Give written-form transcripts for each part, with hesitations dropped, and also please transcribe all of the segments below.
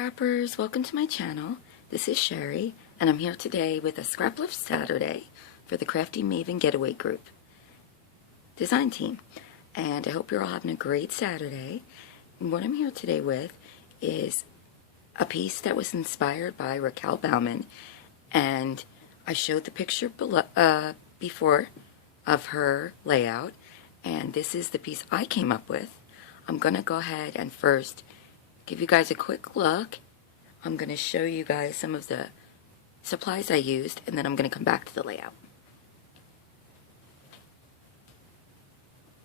Scrappers, welcome to my channel. This is Shari, and I'm here today with a Scraplift Saturday for the Crafty Maven Getaway Group design team. And I hope you're all having a great Saturday. And what I'm here today with is a piece that was inspired by Raquel Bowman, and I showed the picture below, before of her layout, and this is the piece I came up with. I'm going to go ahead and first give you guys a quick look. I'm going to show you guys some of the supplies I used, and then I'm going to come back to the layout.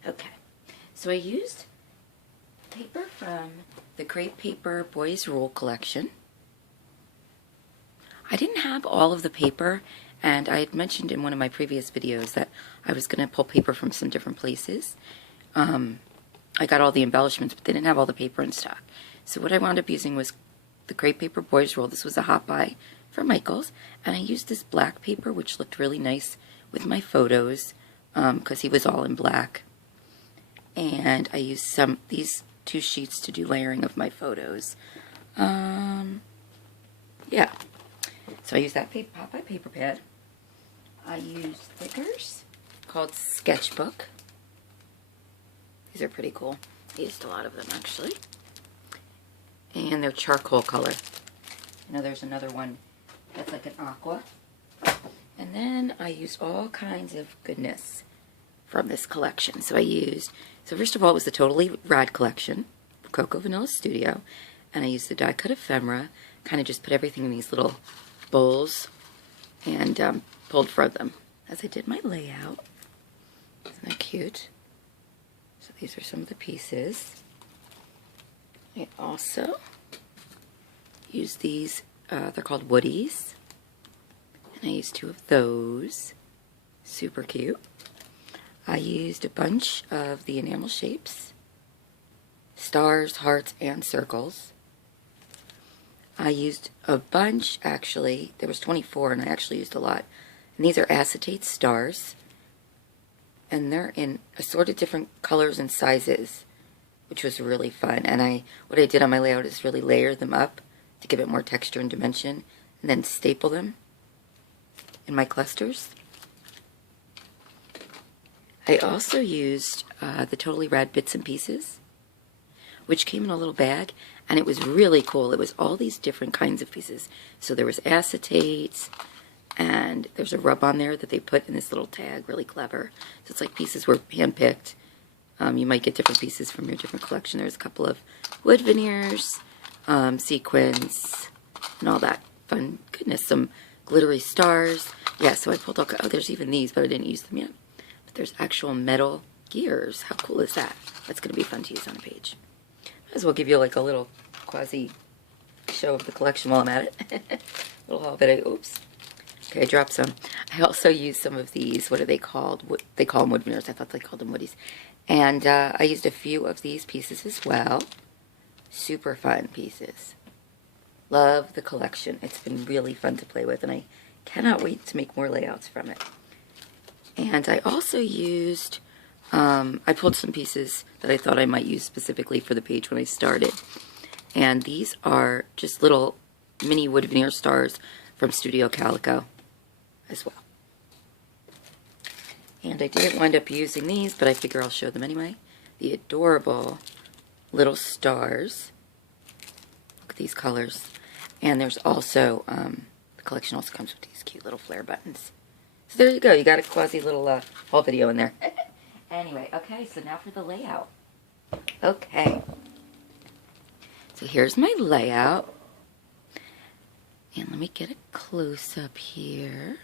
Okay, so I used paper from the Crepe Paper Boys Rule collection. I didn't have all of the paper, and I had mentioned in one of my previous videos that I was going to pull paper from some different places. I got all the embellishments, but they didn't have all the paper in stock. So what I wound up using was the Crepe Paper Boys Roll. This was a hot buy from Michael's, and I used this black paper, which looked really nice with my photos, because he was all in black. And I used these two sheets to do layering of my photos. Yeah. So I used that hot buy paper pad. I used thickers called Sketchbook. These are pretty cool. I used a lot of them, actually. And they're charcoal color. You know, there's another one that's like an aqua. And then I used all kinds of goodness from this collection. So first of all, it was the Totally Rad collection, Cocoa Vanilla Studio. And I used the die cut ephemera, kind of just put everything in these little bowls and pulled from them as I did my layout. Isn't that cute? So these are some of the pieces. I also used these, they're called Woodies, and I used 2 of those. Super cute. I used a bunch of the enamel shapes, stars, hearts, and circles. I used a bunch, actually, there was 24, and I actually used a lot. And these are acetate stars, and they're in assorted different colors and sizes, which was really fun. And what I did on my layout is really layer them up to give it more texture and dimension, and then staple them in my clusters. I also used the Totally Rad Bits and Pieces, which came in a little bag, and it was really cool. It was all these different kinds of pieces. So there was acetates, and there's a rub on there that they put in this little tag, really clever. So it's like pieces were handpicked. You might get different pieces from your different collection. There's a couple of wood veneers, sequins, and all that fun goodness. Some glittery stars. Yeah, so I pulled all, oh, there's even these, but I didn't use them yet. But there's actual metal gears. How cool is that? That's going to be fun to use on a page. Might as well give you like a little quasi show of the collection while I'm at it. Little haul bit. Oops. Okay, I dropped some. I also used some of these. What are they called? They call them wood veneers. I thought they called them woodies. And I used a few of these pieces as well. Super fun pieces. Love the collection. It's been really fun to play with, and I cannot wait to make more layouts from it. And I also used, I pulled some pieces that I thought I might use specifically for the page when I started. And these are just little mini wood veneer stars from Studio Calico as well. And I didn't wind up using these, but I figure I'll show them anyway. The adorable little stars. Look at these colors. And there's also, the collection also comes with these cute little flare buttons. So there you go. You got a quasi little haul video in there. Anyway, okay, so now for the layout. Okay. So here's my layout. And let me get a close-up here.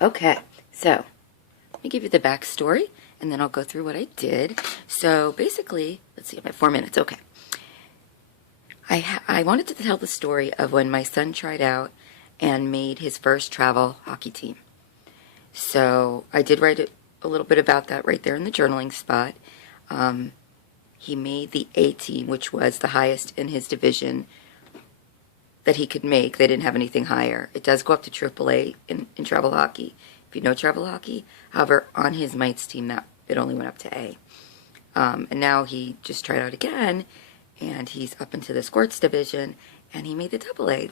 Okay, so let me give you the backstory, and then I'll go through what I did. So basically, let's see, I have 4 minutes. Okay. I wanted to tell the story of when my son tried out and made his first travel hockey team. So I did write a little bit about that right there in the journaling spot. He made the A team, which was the highest in his division that he could make. They didn't have anything higher. It does go up to AAA in travel hockey, if you know travel hockey. However, on his Mites team, it only went up to A. And now he just tried out again, and he's up into the Squirts division, and he made the double A.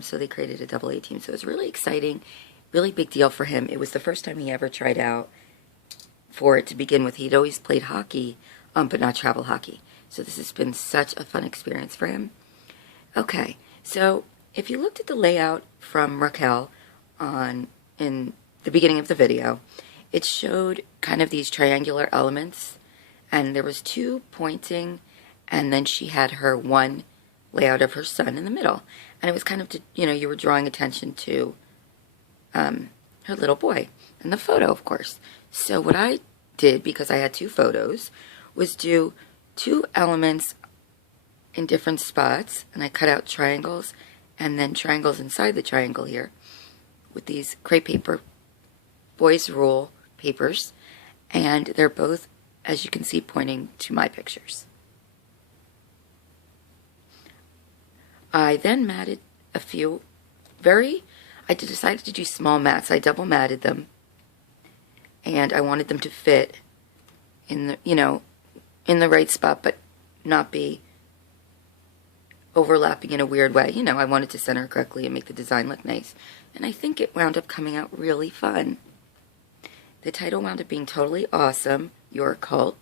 So they created a double A team. So it was really exciting, really big deal for him. It was the first time he ever tried out for it to begin with. He'd always played hockey, but not travel hockey. So this has been such a fun experience for him. Okay, so if you looked at the layout from Raquel in the beginning of the video, it showed kind of these triangular elements, and there was two pointing, and then she had her one layout of her son in the middle. And it was kind of, you were drawing attention to her little boy and the photo, of course. So what I did, because I had two photos, was do two elements in different spots, and I cut out triangles and then triangles inside the triangle here with these crepe paper Boys Rule papers, and they're both, as you can see, pointing to my pictures. I then matted a few I decided to do small mats. I double matted them, and I wanted them to fit in the, in the right spot, but not be overlapping in a weird way. I wanted to center correctly and make the design look nice. And I think it wound up coming out really fun. The title wound up being totally awesome, Your Cult.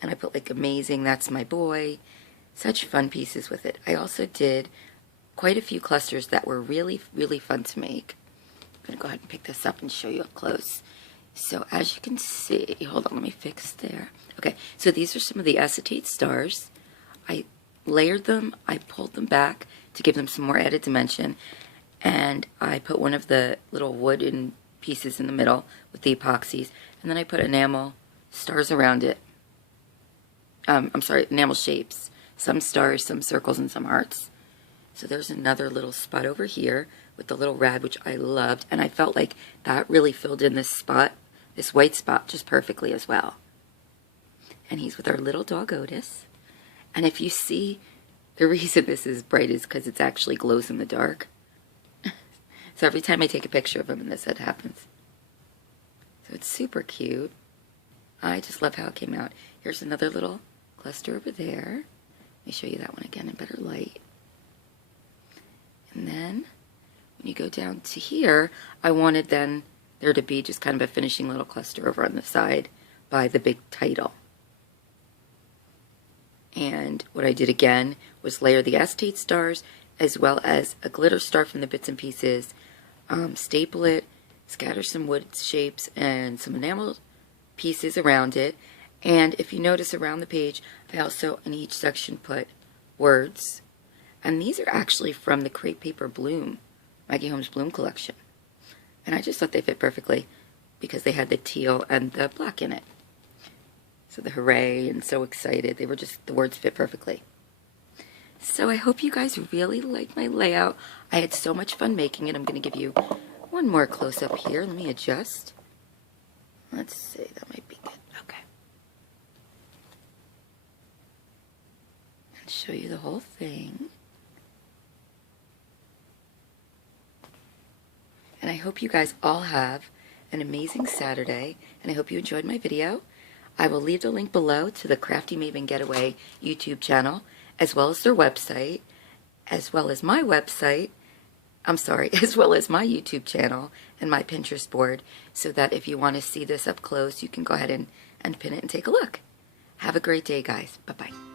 And I put like amazing, that's my boy. Such fun pieces with it. I also did quite a few clusters that were really, really fun to make. I'm going to go ahead and pick this up and show you up close. So as you can see, hold on, let me fix there. Okay, so these are some of the acetate stars. I layered them, I pulled them back to give them some more added dimension, and I put one of the little wooden pieces in the middle with the epoxies, and then I put enamel stars around it. Enamel shapes. Some stars, some circles, and some hearts. So there's another little spot over here with the little rad, which I loved, and I felt like that really filled in this spot, this white spot, just perfectly as well. And he's with our little dog Otis. And if you see, the reason this is bright is because it actually glows in the dark. So every time I take a picture of him, it happens. So it's super cute. I just love how it came out. Here's another little cluster over there. Let me show you that one again in better light. And then when you go down to here, I wanted then there to be just kind of a finishing little cluster over on the side by the big title. And what I did again was layer the acetate stars as well as a glitter star from the bits and pieces, staple it, scatter some wood shapes and some enamel pieces around it. And if you notice around the page, I also in each section put words. And these are actually from the Crepe Paper Bloom, Maggie Holmes Bloom collection. And I just thought they fit perfectly because they had the teal and the black in it. So the hooray and so excited, they were just, the words fit perfectly. So I hope you guys really like my layout. I had so much fun making it. I'm going to give you one more close up here. Let me adjust. Let's see, that might be good. Okay. And show you the whole thing. And I hope you guys all have an amazing Saturday, and I hope you enjoyed my video. I will leave the link below to the Crafty Maven Getaway YouTube channel, as well as their website, as well as my website, as well as my YouTube channel and my Pinterest board, so that if you want to see this up close, you can go ahead and pin it and take a look. Have a great day, guys. Bye-bye.